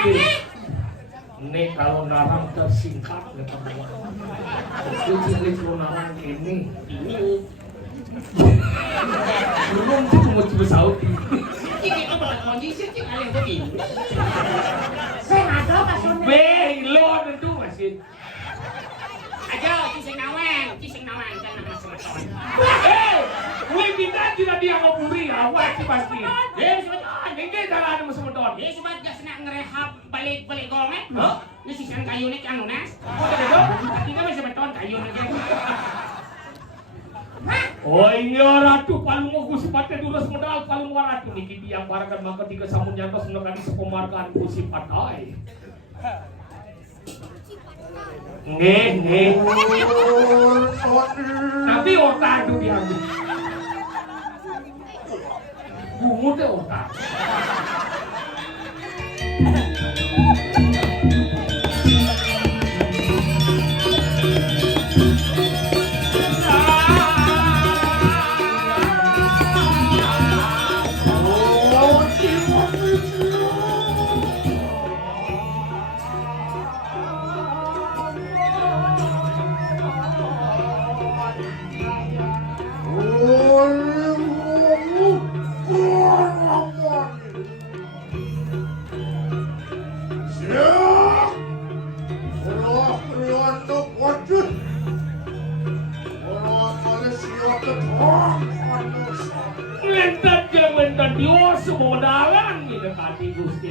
Ini kalau narang tersingkat itu kalau narang ini belum sih mau coba Saudi Ini apa kondisi sih kalian begini? Saya nggak tahu Pak Sunda. Belo tentu masih. Aja kisah nawan jangan masuk masuk. Wih kita tidak dia ngoburi ya, wajib pasti. Sebetulnya. Ini jalan masuk motor. Dia sebab gak senang ngerehab balik gomeng. Ini sisian kayu nih yang lunas. Oh ada dong? Kita masih beton kayu nih. Oh ini ratu paling mau kusipatnya dulu modal paling waratu nih kita yang barakan maka tiga samun nyantos menekan di sepemarkan kusipat ay. Nge. Nanti otak itu diambil. Bungut deh otak.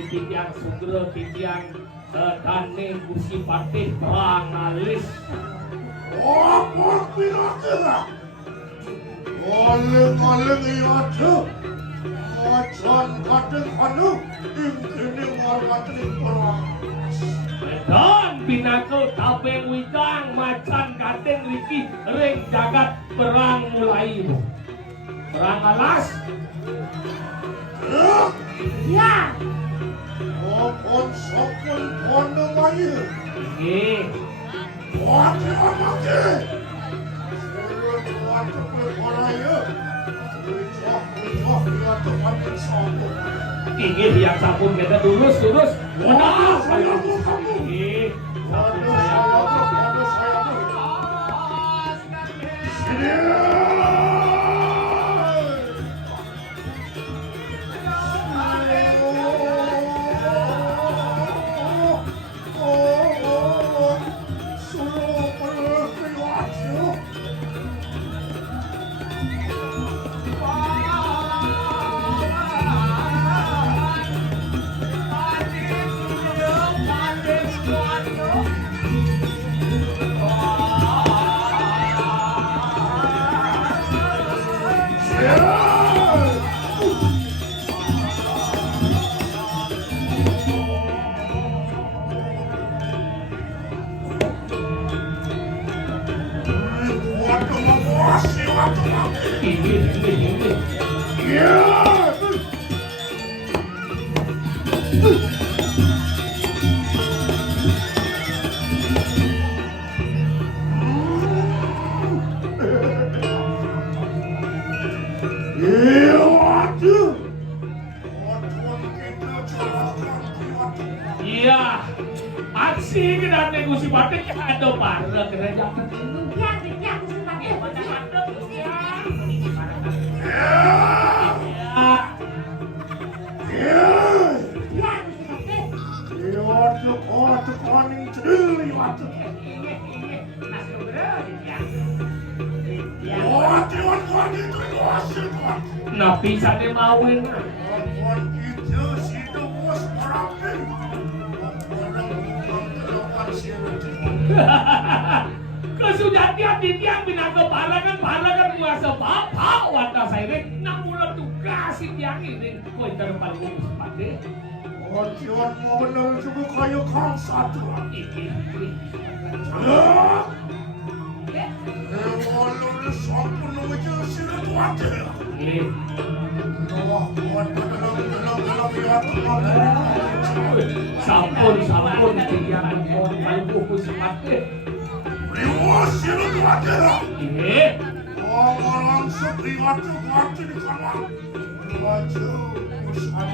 Titian Sugro Titian Sedane Gusti Patih Pangalis. Oh, pinakira. Oleng-oleng iya. Macan kadang anu ingkini wargatring perang. Dan binakel tabeng widang macan kadang riki ring jagat perang mulai. Perang alas. Ya. Opon sopun kono mayu. Nggih. Wati amake. Surut wati peraya. Wicok ya teman sopun. Ingin yang sabun kita lurus. Wah, saya Nggih. Sabun saya. Sini. Iya, aksi kita negosi batik ada parah gereja. Ya, Gusti Patih. Nah bisa dimauin. Kesujatian titiang binaga balagan kuasa bapak wadah saya namun tugas titiang ini kau terpal kumus pade. Ojian mau bener juga kayu kang satu. Walau sampun meja sirat wate. Wah, sampun titiang kau kumus pade. Riwas sirat wate. Ini. Orang sepriwatu wate di kamar. Baju musad.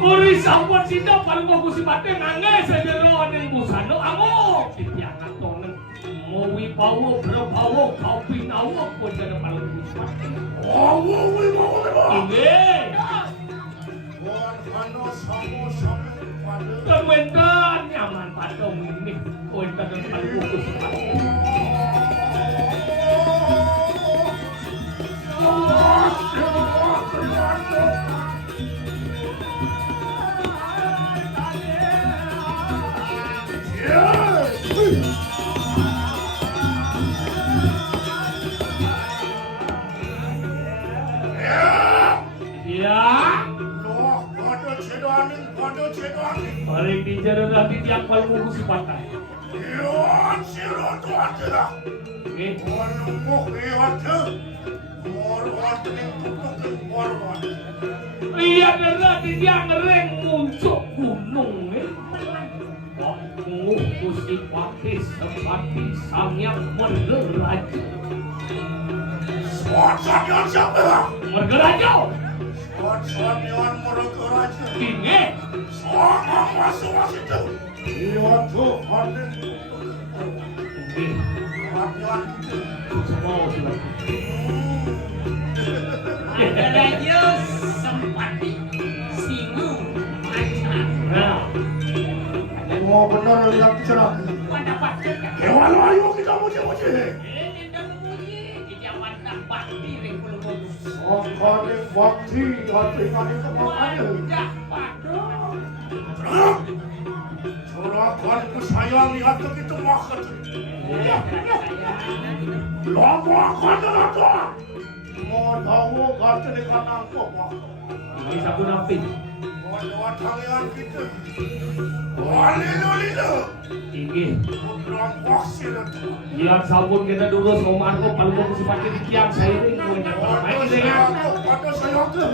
Uri sampun sida palungguh Gusti Pati nangis sederoan yang busano amok titiang atonen mawi bawa berbawa kau pinawa pun ada palungguh Gusti Pati. Oh, Inggih. Ano sama-sama pada Kementan nyaman padong ini kuintan yang palungguh Gusti Pati. Ya, paling dijaga nanti tiap palungguh Gusti Pati. Iya adalah dia ngereng muncul gunung Gusti Pati seperti sang yang mengeraja. Mengeraja. Tinggi. Semua sudah. Raja Sempati Singu Macan. Nah, Oh benar lihat cerah. Dapat Hewan ayo kita muji-muji. tidak memuji di zaman bakti ring kulung. Makanya bakti hati kami kemakanya. Dapat dong. Curahkan sayang lihat begitu makan. Lama akan datang. Mau tahu kata di kanan kok. ini satu napin. Mau lewat tangan kita. Haleluya. Tinggi. Putra waksil itu. Yang sabun kita dulu sama Marco palungguh Gusti Pati di tiang sairing kuintan baik dengan. Pada saya ke.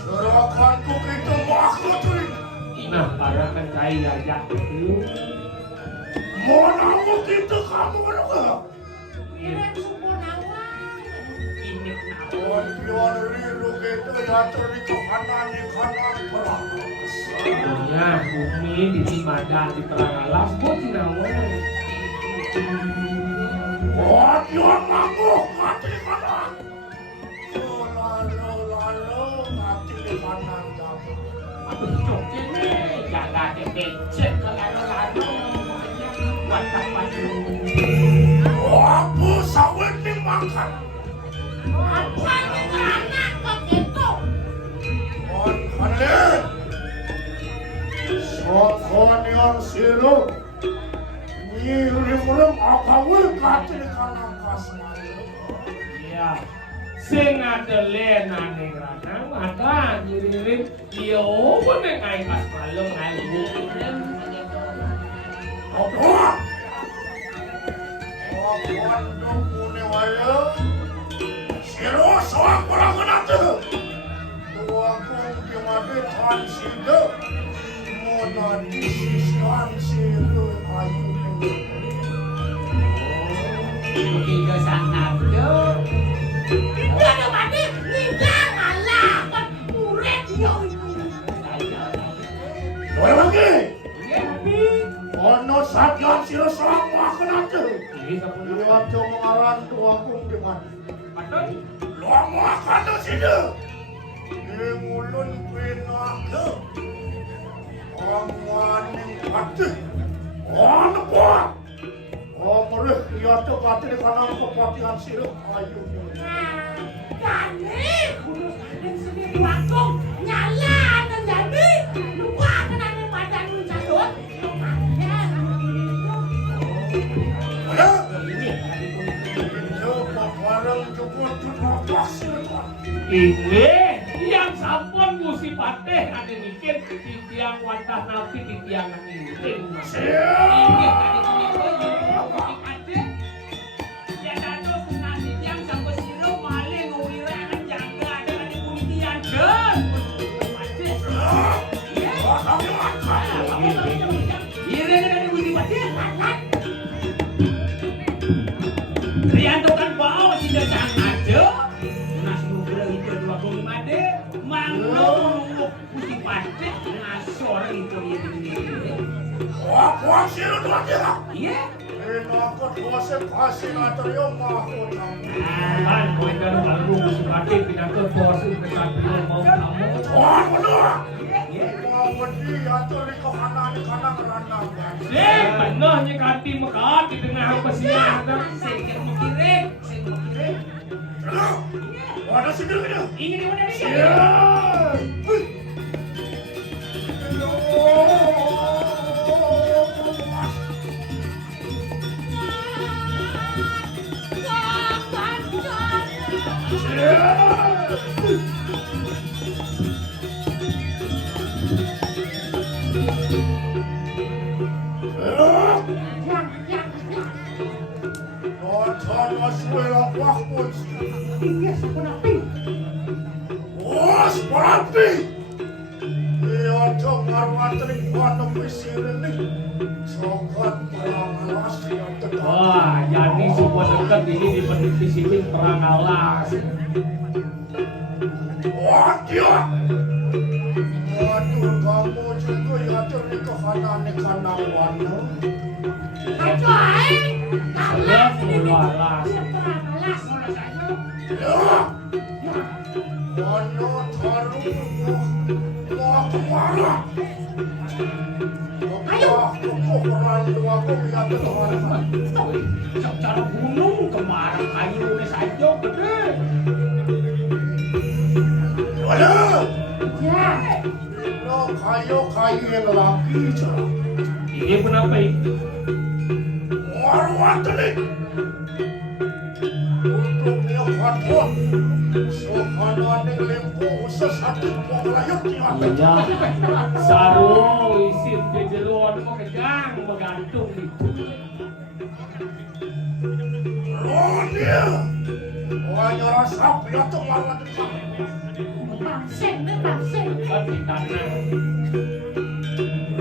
Serahkanku kita makhluk ini. Nah, para pencai aja. Mau namu kita kamu berdua. Iren sumpunawa. Ini Tuan riru kita yatur di kanan perang. Sebenarnya bumi di Cimadan di terang alas buat Cinawa. Buat yang ngamuk mati di kanan. Lalu mati di kanan jaga. ini jaga becek kalau Aku sawit dimakan. Apa yang anak kok gitu? Kon kalian. Sokon yang siru. Nyiri mulem akawul mati di kanan kasmanya. Iya. Sing adele nang ranang mata ngirim yo meneng ae pas malam ngayu. Apa? Kondo pune waya. Siru soak perang kenatu. Dua kong dimade tan sido. Mona di sisian siru ayu. Tiga sangat tuh. Dia ada mati, tidak ngalah. Kan murid yo ini. Dua lagi. Ono satyan siru soak wah kenatu. Ini sapun Lihat jom mengaran dua kong dimade. Aton. Lama akan sini. Ngulun pinake. Angwaning pati. Ano po? Omre, yato pati di kanang kepatihan sila. Ayo. Nah, kami kudus yang sini wakong nyala dan jadi lupa kenapa badan lu cadot. Makanya Ayo. Itu warang cukup Ini yang sampun Gusti Patih ade mikir titiang wantah napi titiangan ini. Ini tadi punika Gusti Patih. Ya dados nasi tiang sampai sira malih ngwirangan jaga ada di punitian den. Patih. Ya. Irene dari Gusti Patih. Riantokan bau sida sang aja. Nasi nugra itu dua kali made. Manglo Gusti Patih ngasor itu ini. Wah, sira tuh dia. Iya. Aku kuasa kasih natrium aku tamu. Kan kowe kan lalu Gusti Patih pidato bos kesatria mau kamu. Wah, benar. Mau beli atur di kanan kerana. Benar nya kanti mekat di tengah pesiar. Saya mau kirim. Ada sendiri dia. Ini di mana dia? Ya. Wah, jadi semua dekat ini di pendisiplin perang alas. Wah, dia. Aduh, kamu juga ya dari kanan warna. Lihat semua alas. Ya. Mana taruh mau kemana? Ayo, kokoran dua aku lihat teman-teman. Secara gunung kemarin kayu ini saja gede. Ada. Ya. No kayu yang lagi cara. Ini kenapa itu? Warwan telik. Untuk dia kuat. Sokanan yang lempo sesatu penglayut di atas. Ya, saru isim jejeruan mau kejang bergantung itu. Ronia. Wanya rasa pria tu warwan telik. Bangsen. Kan di kanan.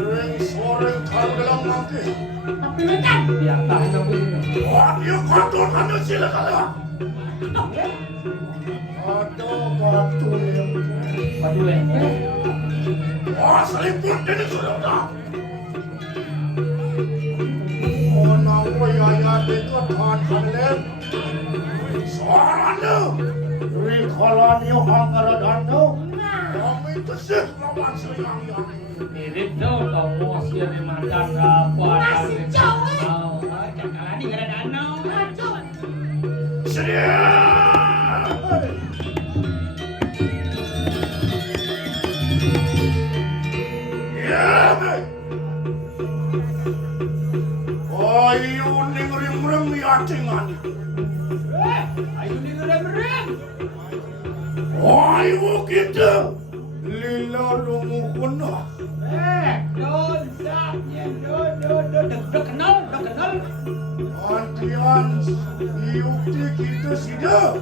Ring sore kau dalam mangke. Tapi lekan. Di atas tapi ini. Wah, dia kotor kan sila kala. Ada batu yang Waduh lempeng. wah seliput ini sudah. Mana waya dekat hanlem. Suaranya. Ring koloni hangaradano. Kami tersih lawan seriang yang. Mirip dong tomo sia di mandan apa Masih jauh. Cakalan ini nggak ada danau. Aduh. Sedia. Ayu ning rim-rim yatingan. Ayo di ngerem-rem. Ayu kita. Lila lumukun. Don sapnya don. Udah kenal. Antian yukti kita sida.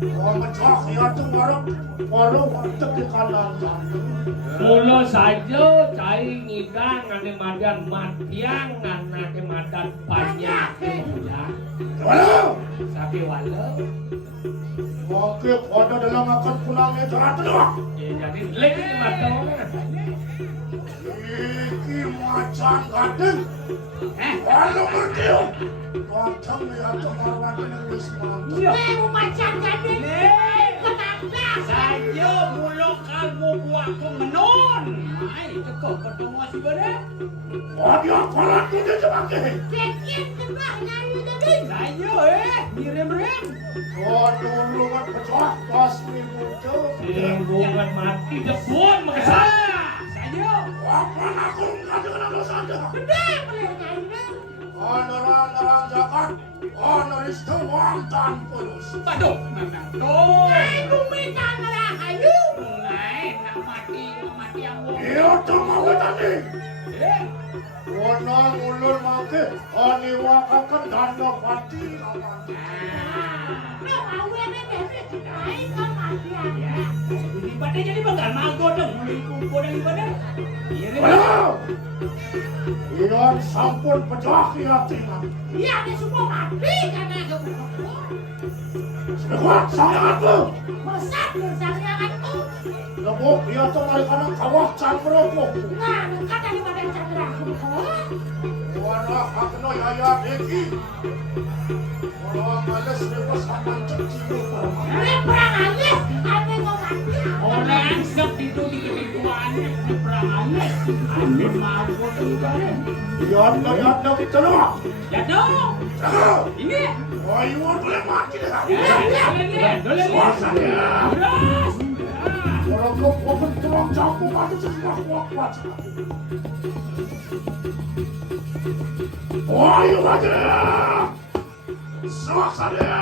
Pemecah yatu warap. Walau warteg di kanan. Mula saja cai ngidang ane madan matiang ane madan banyak ya. Walau. Sapi walau. Oke, pada dalam akan pulangnya jalan kedua. Jadi lek ini madan. Iki macan gading. Walau berdiam. Watang yatu marwan dengan wisman. Mau macan gading. Kenapa? Saya mula kamu buat aku menon. Ay, cekok ketemu si bade. Dia kolat tu dia sebagai. Bikin tengah nari gading. Saya ngerem-rem. Dulu kan pecah pas minggu tu. Singgungan mati jebun mengesan. Saya Apa aku enggak dengan apa saja. Gede boleh nari. Orang-orang jagat, orang itu wonten pulus. Aduh, memang tuh. Ay, lumita na lang kayo. Mulai nak mati yang mau. Iya tuh mau tadi. Eh, Wanang ulun mangke, aniwakakan dana pati. No, awet na bebe. Ay, kamatian. ya. Ibadah jadi bakal mago dong. Mulai kumpul dan ibadah. Iya, Rin. Ayo! Iyan sampun pejah keyakinan. Iya, di semua mati karena kebunuh. Sekuat sangatku. Besar bersangyangan tuh. Lebok iya tuh malikanan kawah cangkrokok. Nah, dekat daripada yang cakra aku. Wana hakno yaya deki. Orang males lepas aman cecimu perma. Ini perang alis, ane kau mati. Orang sok itu di-gituannya di perang alis. Ane mago dan ibadah. Iyan na kita na. Ya dong. Jangan. Ini. Oh, iwan boleh mati dah. Dole Suasana. Terus. Orang kau tuang campur mati sesudah kuat. Oh, iwan aja. Suasana.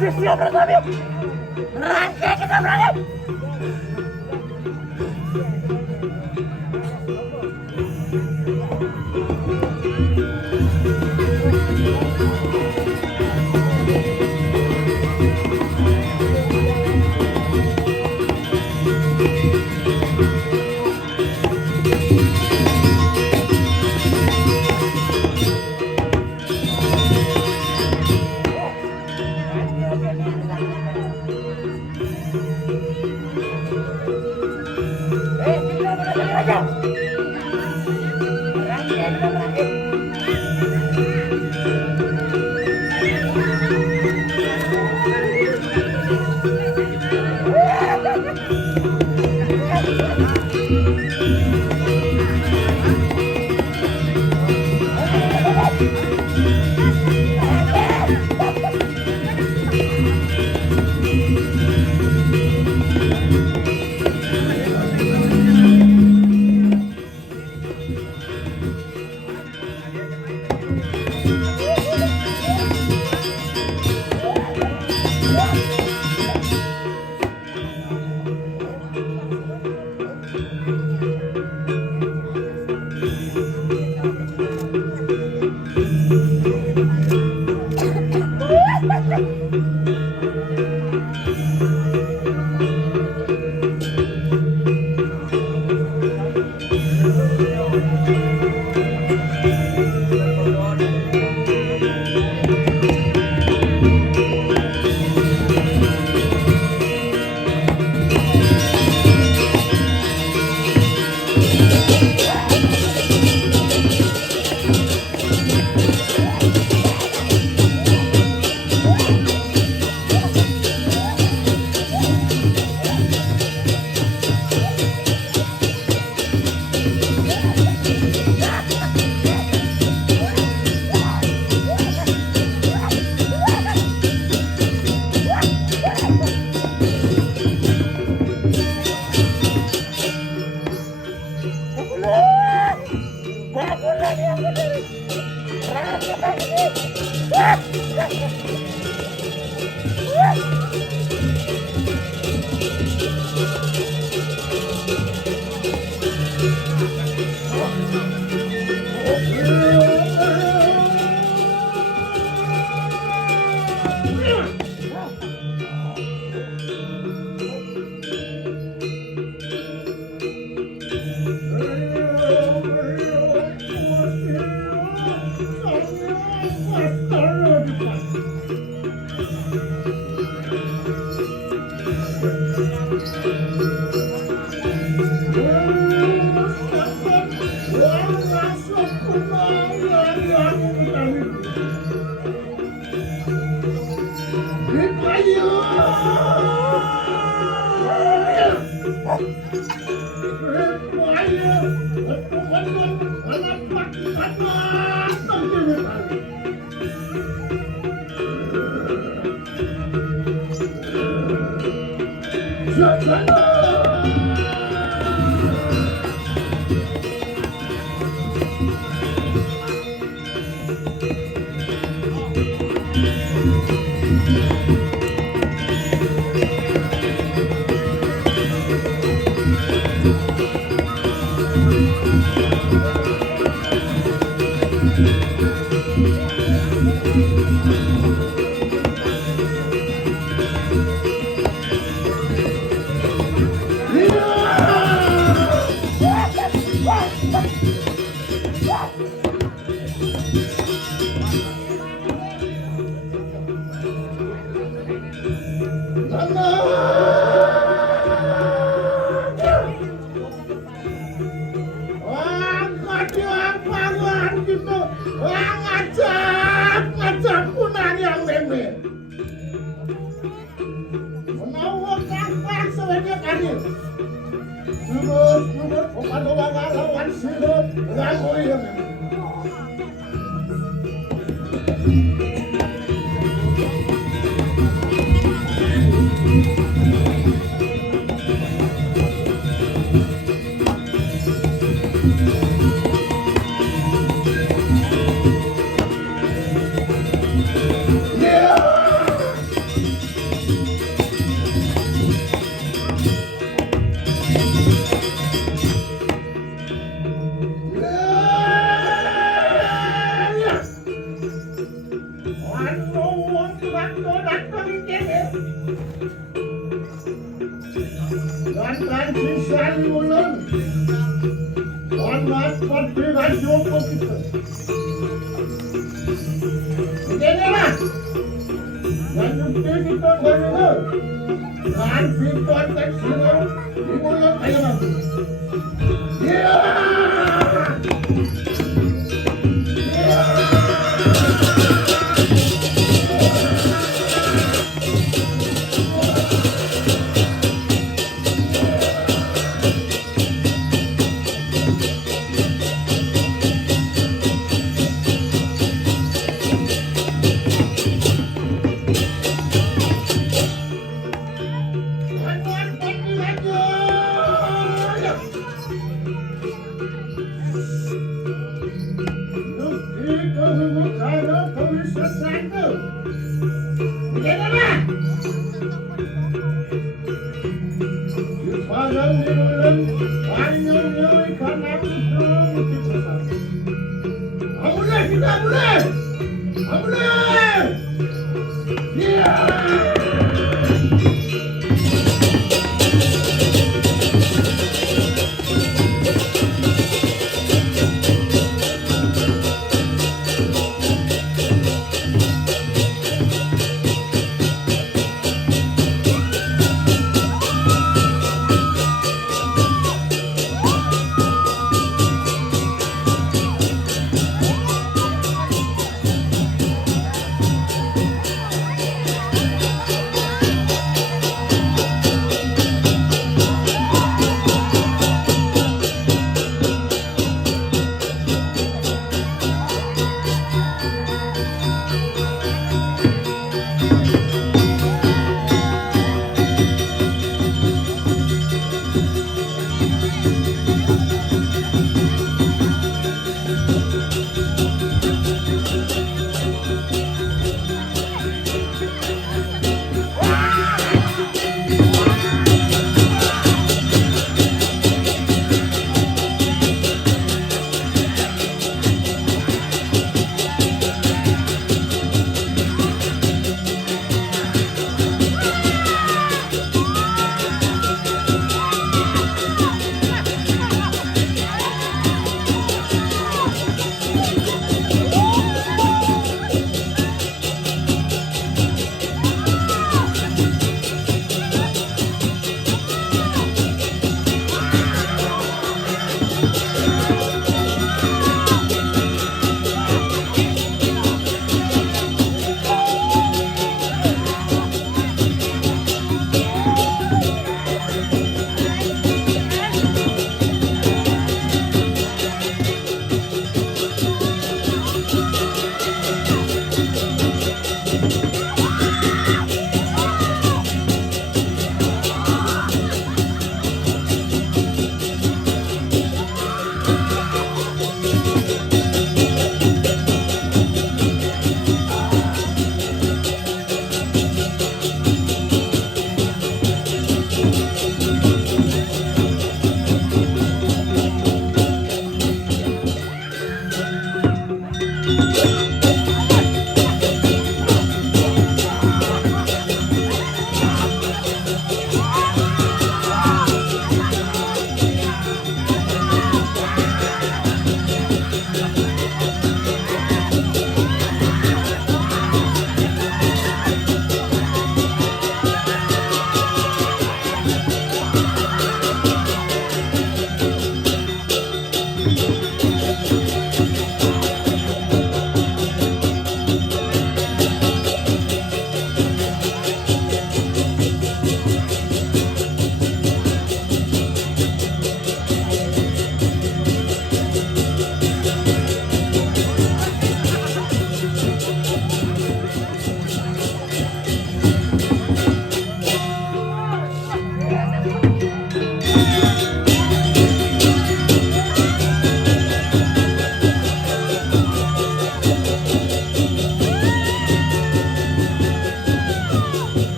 Sisio bertami. Rantai kita berani.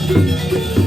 Thank you.